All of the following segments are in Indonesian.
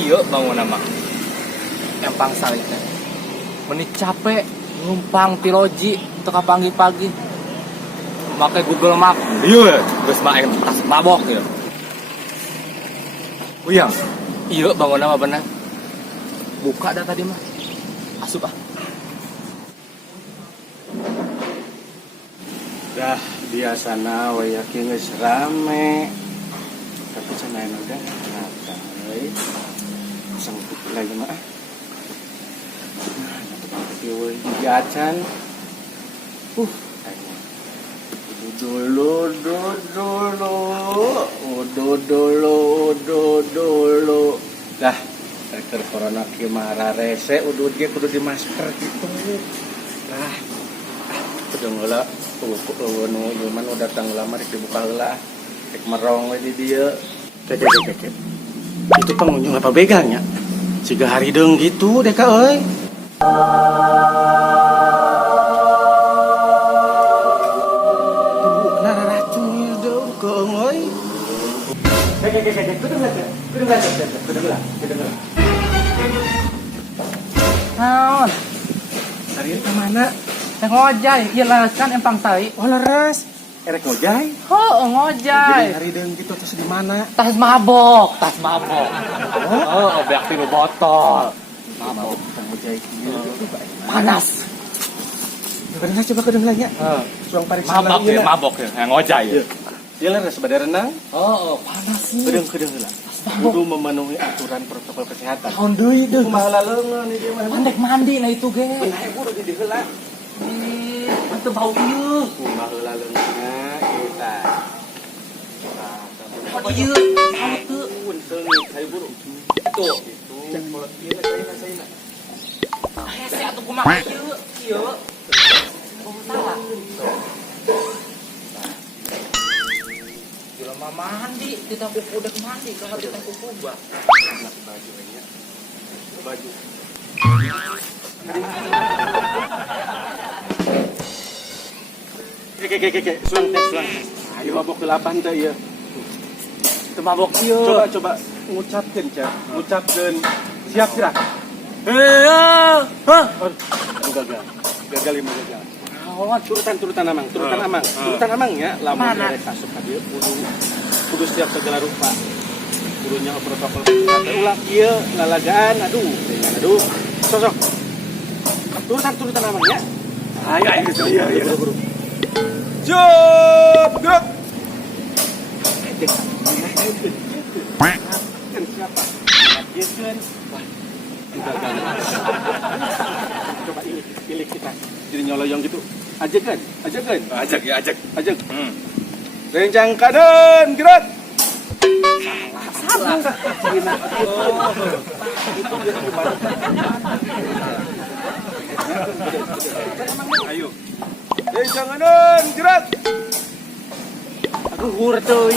Iya bangun nama empang salik teh menit capek numpang tiloji untuk pagi-pagi pakai Google Map. Iya geus main tas mabok ya Uyang. Iya bangun nama bener buka dah tadi mah asup ah. Dah biasana wayaki geus rame tapi cenah udah kenapa euy sangkut lagi mah kieu jajan dulu dah keur corona kieu mah rarese udud ge kudu di masker gitu lah kudu heula nu cuman udah datang lama dibuka heula rek merong we di dieu keke itu pengunjung apa begangnya siga hari deung gitu deka euy tubukna racun deung keung euy keke kudu ngajar Naon hari ini kemana teh ngojay ieu kan empang salik oh leres erek ngojay oh ngojay hari deung gitu terus di mana tas mabok oh beak tilu botol mabok ngojay kieu panas bener coba kedeung nya suang parik mabok ya ngojay ya dia leres bade renang oh panas sih kedeung heula kudu memenuhi aturan protokol kesehatan tahun deui deung kumaha leungeun ieu mah mandek mandi nah itu ge bener kudu di heula atuh bau ieu kumaha heula leungeunna kita ieu atuh punten hayu buru tuh gitu kalau ieu saina hese atuh kumaha ieu kumaha Jelema mandi, kita kuku udah mandi, kalau kita kuku bah. Baju nya. Baju. Keke, suang. Ayo mabok ke lapan teh ieu. Teu mabok ieu. Coba ngucapkeun, Cak. Ngucapkeun siap gerak. Gagal. Turutan amang ya lamun rek asup ka dieu kudu siap segala rupa kudunya protokol kesehatan ulah ieu lalagaan aduh sosok turutan amang ya ayo buru jop gerak kan siapa yakin coba pilih kita jadi nyoloyong gitu ajak. Rencang kanan gerak salah ayo rencang kanan gerak aduh hurteuy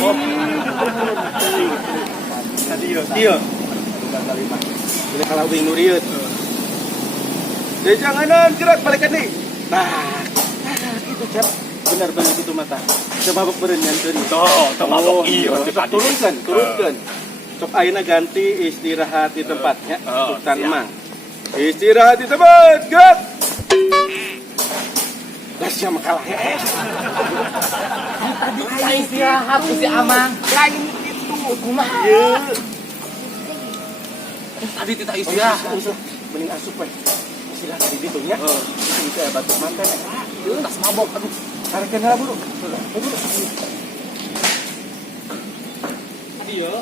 dia udah kalau wing nuriut rencang kanan gerak balik nih nah gitu Cap benar gitu mata mabok beureun nyanteun Tuh mabok ieu turunkan sok ayeuna ganti istirahat di tempatnya sultan mang istirahat di tempat gerak lasnya makalah ya tadi kita istirahat si Amang lain gitu kumaha tadi kita istirahat mending asup we istirahat di ditu nya kayak batuk mata. Tas mabok, aduh. Tarik kenal bulu. Iya.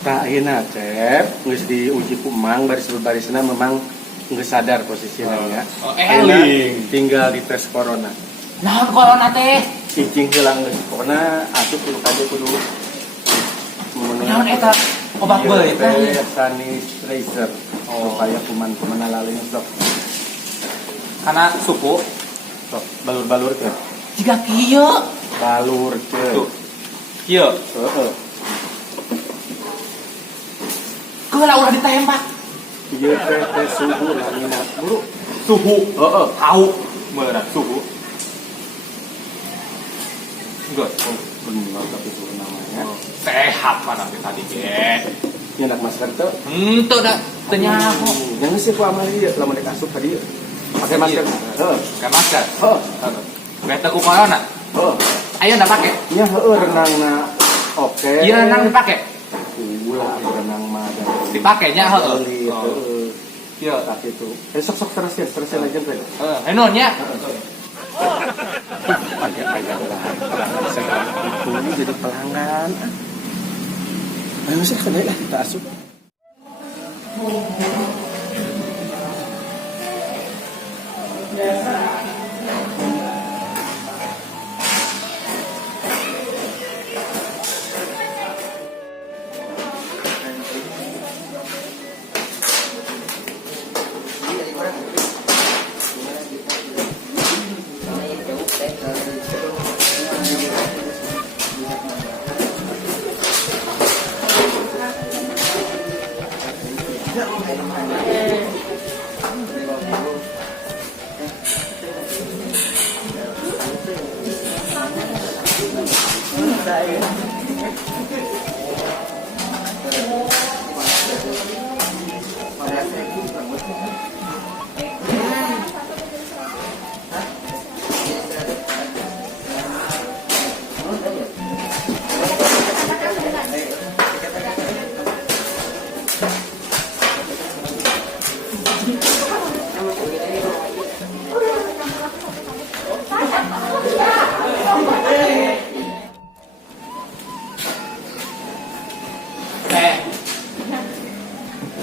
Tak enak, Cep. Nggak diuji kumang, baris-barisnya memang nggak sadar posisinya ya. Eling. Tinggal di tes corona. Nah, corona teh. Cicing hilang nggak corona, asup kudu tadi kudu Naon eta? Obat beuleuh teh. Sanitizer. Supaya kuman-kuman lalanya sok. Karena suku Sok balur-balur ke. jika kieu. Balur ke. Tuh. Kieu. Heeh. Keula udah ditembak. Ieu teh suhu laminat. Buru. Suhu. Heeh. Tahu meurah suhu. Enggak. Benar tapi suhu namanya. Sehat mana kita tadi ge. Nyenak masker tuh. Henteu da teu nyaho. Yang sih ku amal ieu lamun dek asup tadi. Pakai masker. Heeh. Pakai masker. Heeh. Beta ku corona. Heeh. Ayo ndak pake. Nya heueuh renangna oke. Ieu renang dipake. Ulah renang mah ada. Dipake nya heueuh. Heeh. Ieu. Tak itu. Sok terus ya lagi teh. Heuh, nya. Agak lah. Itu jadi pelanggan. Ayo sih kan lah kita asup.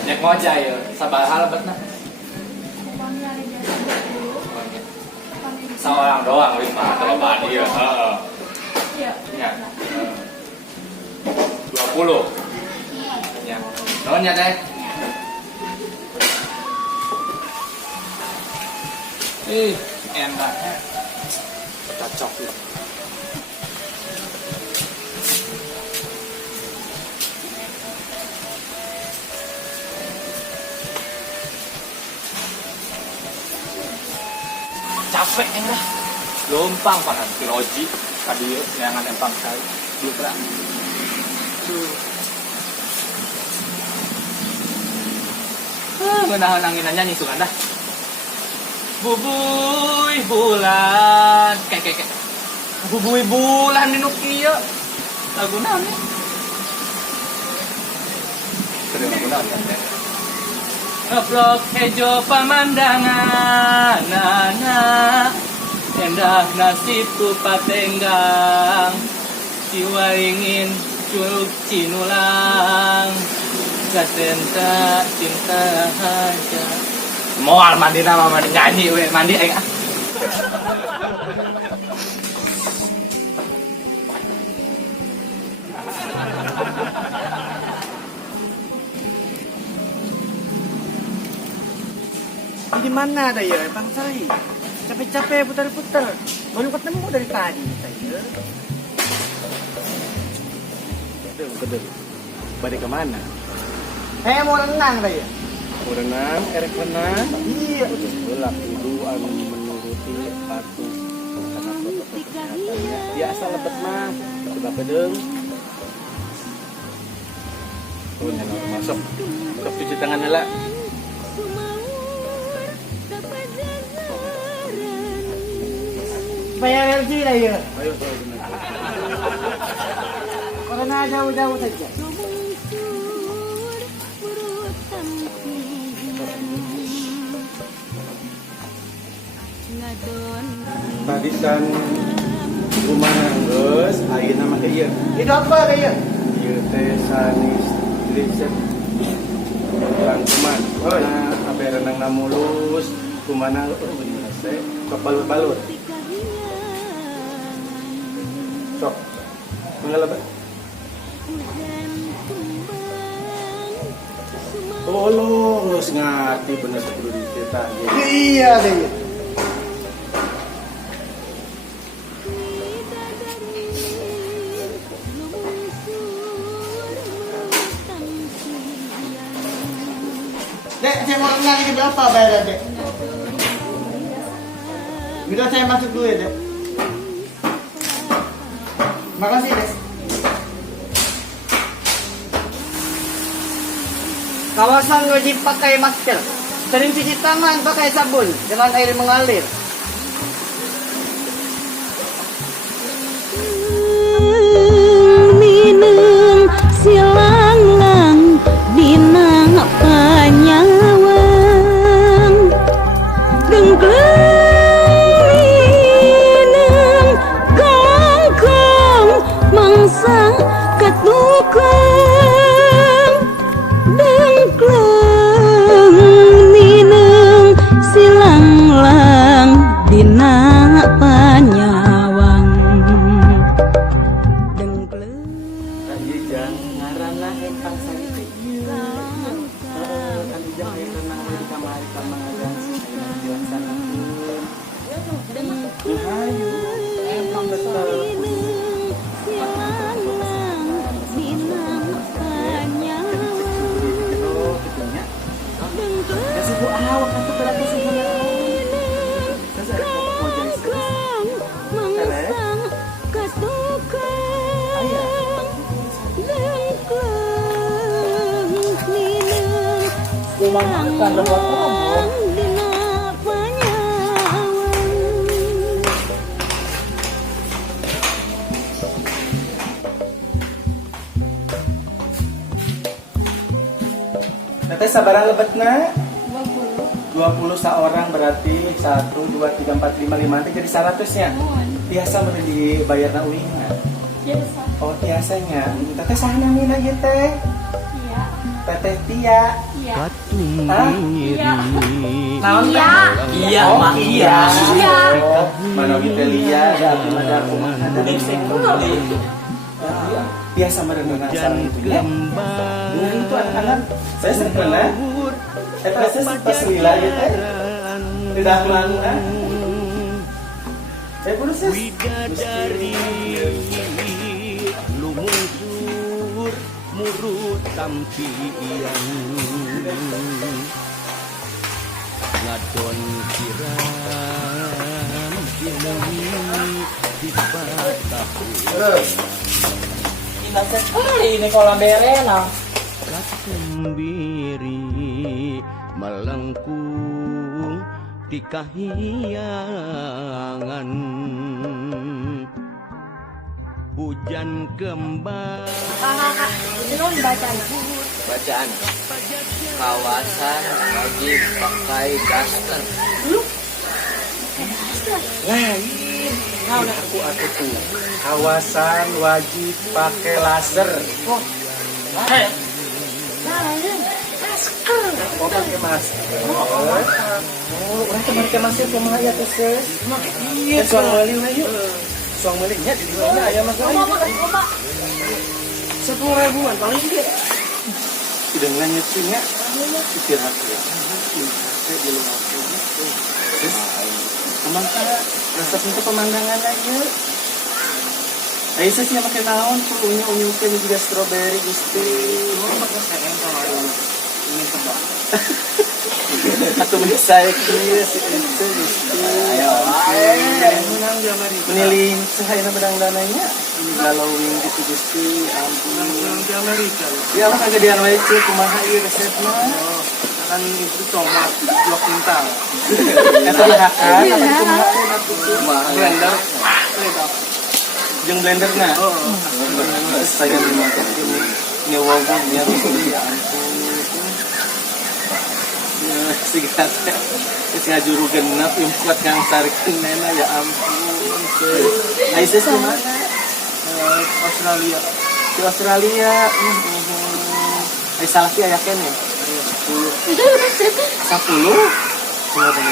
Nek ngojay ya, sabar halebetna. Seorang doang 5 kalau badi ya. Heeh. Iya. 20. Ya. Nuhun ya, Teh. Enaknya cocok ya. Capek enggak? Lompang panan kiloji tadi neangan empang saya juga. Menahan anginannya nyisukan dah. Bubuy bulan, kayak bubuy bulan di Nokia. Lagu naon ya? Sering lagu naon kan? Ngeplok hejo pemandangan nana endah nasib tu patenggang siwaringin curug cinulang kasenta cinta haja moal mandi nama mandi nyanyi we mandi aing ah. Di mana ada ya, Bang Sari? Capek-capek putar-putar. Baru ketemu dari tadi saya. Kedel. Balik kemana? Mau renang dah ya? Mau renang, erek renang. Iya. Belak itu menuruti patuh karena protokol kesehatannya. Biasa lebet mah, sudah pedeng. Oh, nyanyi masuk. Sok cuci tangan lah. Supaya alergi lah ya. Ayo, Karena jauh-jauh saja. Tadi kan rumah nanggus, ayeuna mah ieu. Itu apa daya? Ieu teh sanis riset. Rangkuman. Nah, abe renangna mulus, kumana bener teh kebalut-balut. Sok. Mengalaba. Oh, lo geus ngarti bener kudu diceritain. Iya daya. Dek, saya mau kenal ini berapa bayar dek? Bila saya masuk dulu ya dek. Makasih dek. Kawasan wajib pakai masker. Sering cuci tangan pakai sabun dengan air mengalir. Mineng silanglang dinang panyawang dengkleng mineng kangkong mangsa katukang dengkleng mineng silanglang dina panyawang dengkleng Kanjijang ngaranna empang sari teh ieu. Kanjijang aya renang di kamari ka mangadan aya dilaksanakeun. Hayu empang betul. Kasih bu awak atuh berapa sebenarnya? Saya ada mau jadi Kumakan lewat rambut. Teteh sabarang lebetna? 20 seorang berarti 1, 2, 3, 4, 5, 5 nanti jadi 100 ya? Biasa mana dibayarna uingan? Biasa. Oh biasanya. Teteh saha namina ieu teh? Iya. Teteh Tia. Iya. Hah? Iya. Naon teh? Iya, Oh, Mak. iya. Iya. Oh, mana kita lihat ada aku ada aku ada. Biasa merenung asal itu ya. Dengan itu anak-anak saya sering pernah. Saya pas lila ya teh. Tidak melakukan. Saya pun sih. Lumungsur murut tampian ngadon kiram kinemi dipatahu Indah sekali ini kolam berenang. sembiri melengkung di kahyangan hujan kembang Bacaan kawasan wajib pakai daster. Lain. Nah, aku tuh. Kawasan wajib pakai laser. Oh, pakai masker. Oh, orang kemarin pakai masker kumaha ya tuh, Sis? Iya, suang meuli we yuk. Suang meuli nya di mana aya masker. 10.000-an paling gede. Tidak nganyetnya. Pikir aku ya. Di luar Sis, kemana resep itu pemandangan aja. Ayo Sis, yang pakai naon tuh unyu-unyukeun juga strawberry gusti. Mau pakai sayang sama ini tebak. Atau saya kieu si itu gusti. Ayo menang jamari. Menilin sahayana bedang dananya. Galauin gitu gusti. Ampun. Menang jamari kan. Ya mah kagedean wae cuy kumaha ieu resepna. Kan itu tomat 2 kintal. Eta dihakan apa kumaha teh blender. Jeung blenderna. Saya dimakan ini wawunya ya ampun. siga teh geus ngajuru genep yang kuat kang sarikeun nena ya ampun. Aisyah di mana? Australia. Di Australia. Ai salah ki aya kene. 10. 10. Cuma tanya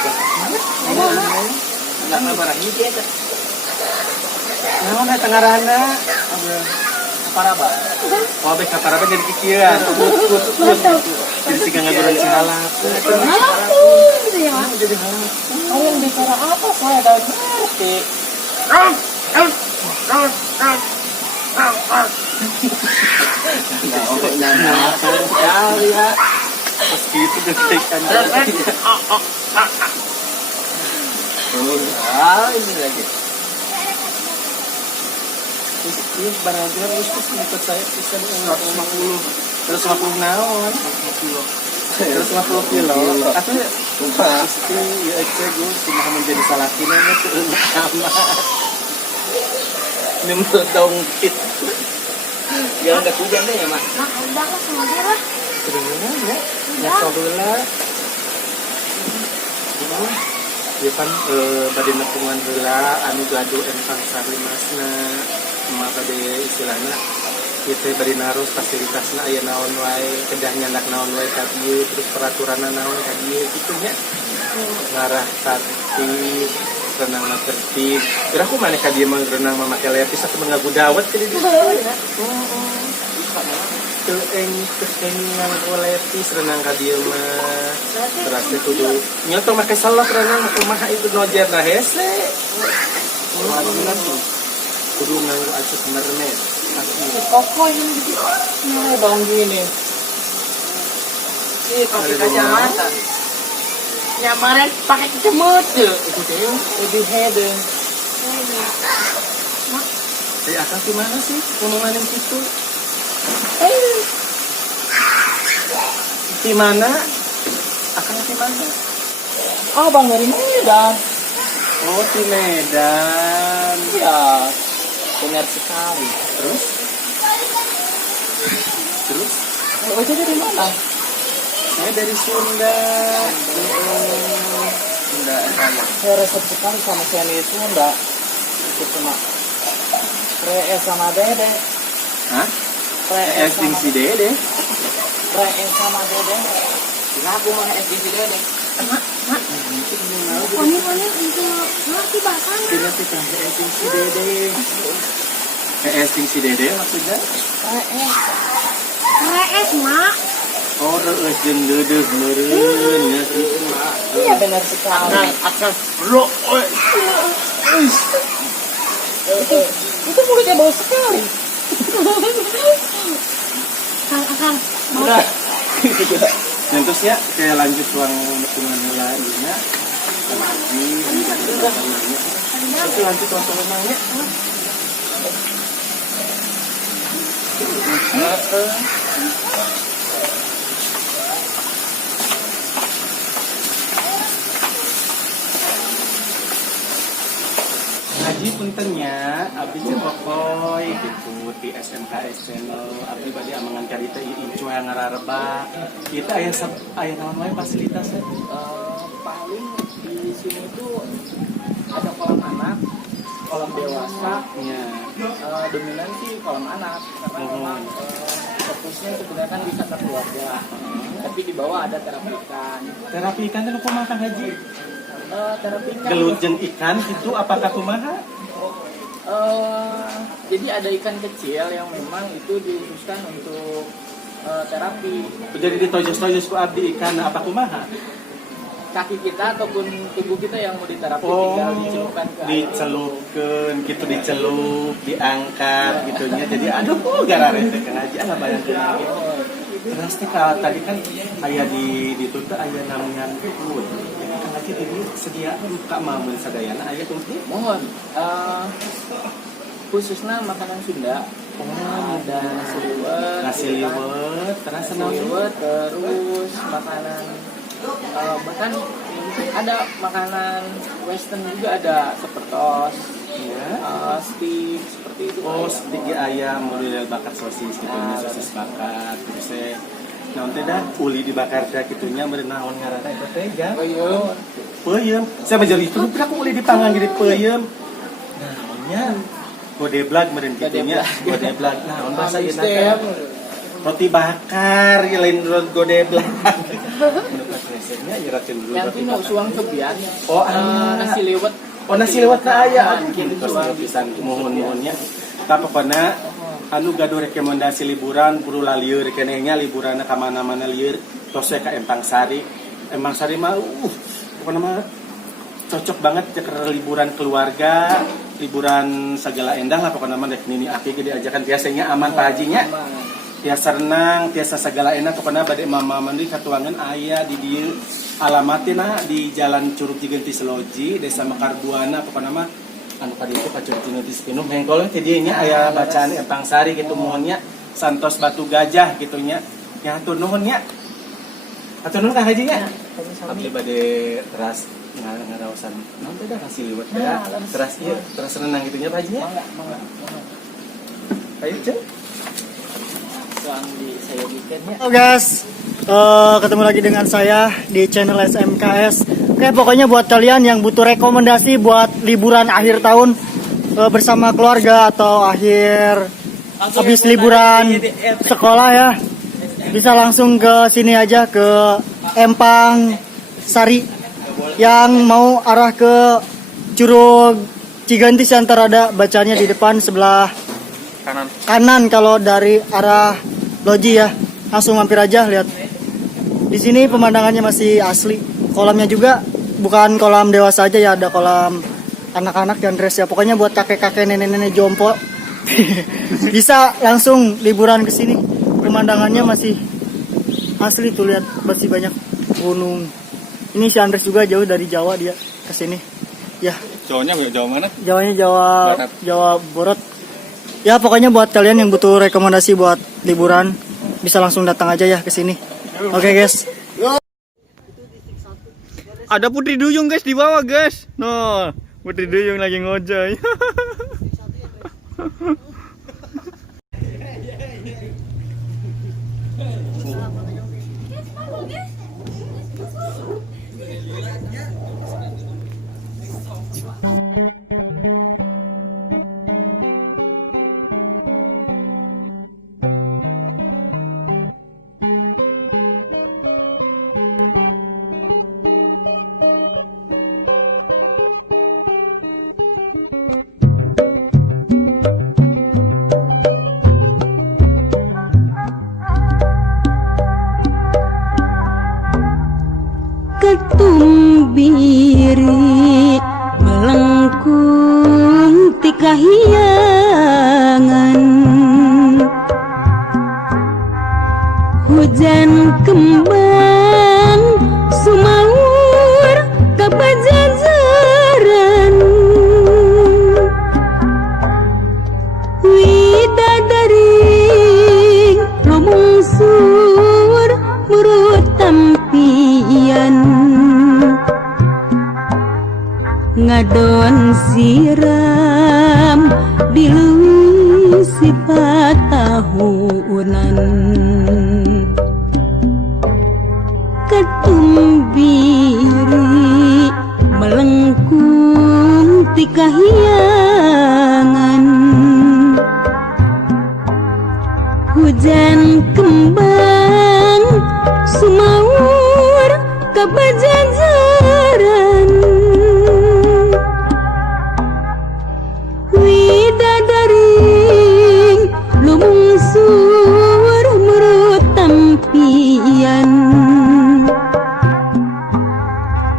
Enggak barang hiji eta. Naon eta ngaranna? Paraba. Oh, bek paraba jadi kikieuan. Jadi siga ngagoran cihalak. Gitu ya. Jadi halak. Kalian bicara apa saya gak ngerti. Kali ya. Pas gitu deketan. Ini lagi. Ini barang harus ikut saya season 150. 150 naon? 150 kilo. Aku pasti ya cek gue cuma menjadi salah kinanya sama. Ini menurut dongkit. Yang enggak hujan deh ya, Mak. Nah, udah lah sama dia lah. Kedengeran ya? Ya sobeula. Ya kan bade nepungan heula anu gaduh empang sarimasna maka bade istilahna kita bade naros fasilitasna aya naon wae kedah nyandak naon wae ka dieu terus peraturanna naon ka dieu kitu nya ngarah tertib renang tertib kira aku maneh ka dieu mah renang make lepis aku ngagudawet ke dieu Keeng yang lepis renang ka dieu mah terus kudu nyoto make salak renang kumaha itu nojer na hese kudu nganggo acut mermaid Koko ini gitu. Nah, bang gini. Ih, pakai kacamata. Nyamaran pakai kacamata. Itu teh lebih hede. Saya akan gimana sih omongan yang gitu di mana akan di mana Oh, bang dari Medan. oh di Medan Ya, benar sekali. terus Oh, itu dari mana? saya dari Sunda Sunda saya Saya resep sekali sama si Sunda. Itu cuma Re sama Dede. hah Re esting si Dede sama Dede. Kenapa mah esting si Dede? Koni itu ngerti bahasanya. tidak sih kan esting si Dede esting si Dede maksudnya Rees, Mak. oh reus jeung deudeuh meureun nya kitu mah Iya benar sekali. akan lo Itu mulutnya bau sekali. Kang, mau udah terus ya kayak lanjut uang hitungan nilai ini terus lanjut uang tunangannya ngaji puntennya abis cepokoy gitu di SMKS channel abdi badi amangan karita incu yang ngarareba kita aya naon wae fasilitasnya Paling di sini tuh ada kolam anak, kolam dewasa. nya Dominan sih kolam anak karena memang fokusnya sebenarnya kan wisata keluarga. Tapi di bawah ada terapi ikan. terapi ikan itu kumaha Kang Haji Terapi ikan. gelut jeung ikan itu apakah kumaha Jadi ada ikan kecil yang memang itu diususkan untuk terapi. jadi ditojos-tojos ku abdi ikan apa kumaha Kaki kita ataupun tubuh kita yang mau diterapi oh tinggal dicelupkan ke air. dicelupkeun gitu dicelup diangkat gitunya jadi aduh garare teh Kang Haji lah bayangkeun lagi terus teh tadi kan aya di teu aya namungan food jadi Kang Haji tadi sediaan buka mamun sadayana aya tuh Mohon khususnya makanan Sunda. Ada nasi liwet, terasa naon terus makanan bahkan ada makanan western juga ada seperti ya steak seperti itu. oh sedikit ayam model bakar sosis gitu sosis bakar terus naon teh dah uli dibakar teh kitunya meureun naon ngaranna eta teh ja Ayo. peuyeum saya menjadi itu pira ku uli dipanggang jadi peuyeum naonnya godeblag meureun kitunya godeblag naon bahasa ieu teh roti bakar ya lain godeblag menurut resepnya ya racun dulu Yang roti itu bakar suang kebian. oh aya Nasi liwet. oh nasi lewat na aya aduh Gitu, gitu Bang. pisan mohon-mohonnya tapi pokoknya anu gaduh rekomendasi liburan buru lalieur kenehnya liburanna ka mana-mana lieur tos ka Empang Sari mah pokoknya mah cocok banget ya ke liburan keluarga liburan segala endah lah pokoknya mah dek nini aki ge diajakan biasanya aman Pak Hajinya tiasa renang tiasa segala enak pokoknya bade mama mandi katuangan aya di dieu alamatna di Jalan Curug Cigeunti Seloji Desa Mekar Buana pokokna mah anu ka dieu ka Curug Cigeunti Sepinung hengkol teh dieu nya aya bacaan Empang Sari gitu mohonnya Santos Batu Gajah gitu nya nya hatur nuhun nya hatur nuhun Kang Haji nya abdi bade teras ngaraosan naon teh dah nasi liwet teh teras ieu teras renang gitu nya Pak Haji nya ayo Cen Suang di saya bikinnya. Halo guys, ketemu lagi dengan saya di channel SMKS. Oke, pokoknya buat kalian yang butuh rekomendasi buat liburan akhir tahun bersama keluarga atau habis liburan sekolah ya, bisa langsung ke sini aja ke Empang Sari yang mau arah ke Curug Cigeunti Siantar ada bacanya di depan sebelah kanan kalau dari arah Loji ya, langsung mampir aja lihat. Di sini pemandangannya masih asli. Kolamnya juga bukan kolam dewasa aja ya, ada kolam anak-anak dan dress ya. Pokoknya buat kakek-kakek, nenek-nenek jompo bisa langsung liburan ke sini. Pemandangannya masih asli tuh lihat, masih banyak gunung. Ini si Andres juga jauh dari Jawa dia ke sini. Ya. Jawanya Jawa mana? Jawanya Jawa Barat. Jawa Barat. Ya pokoknya buat kalian yang butuh rekomendasi buat liburan bisa langsung datang aja ya ke sini. Oke guys. Ada Putri Duyung guys di bawah guys. No, Putri Duyung lagi ngojay. Ketumbiri melengkung ti kahiyangan hujan kembang sumaur kapajajaran widadari rumungsur murut tampian ngadon siram dilui sifat tahunan ketumbiri melengkung ti kahiyangan hujan kembang sumaur kapajajaran widadari lumungsur murut tampian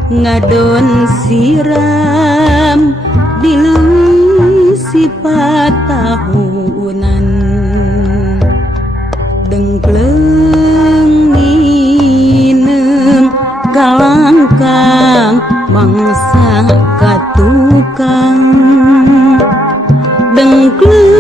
ngadon siram dilui sifat tahunan dengkleng ninem kalangkang mangsa katukang dengkleng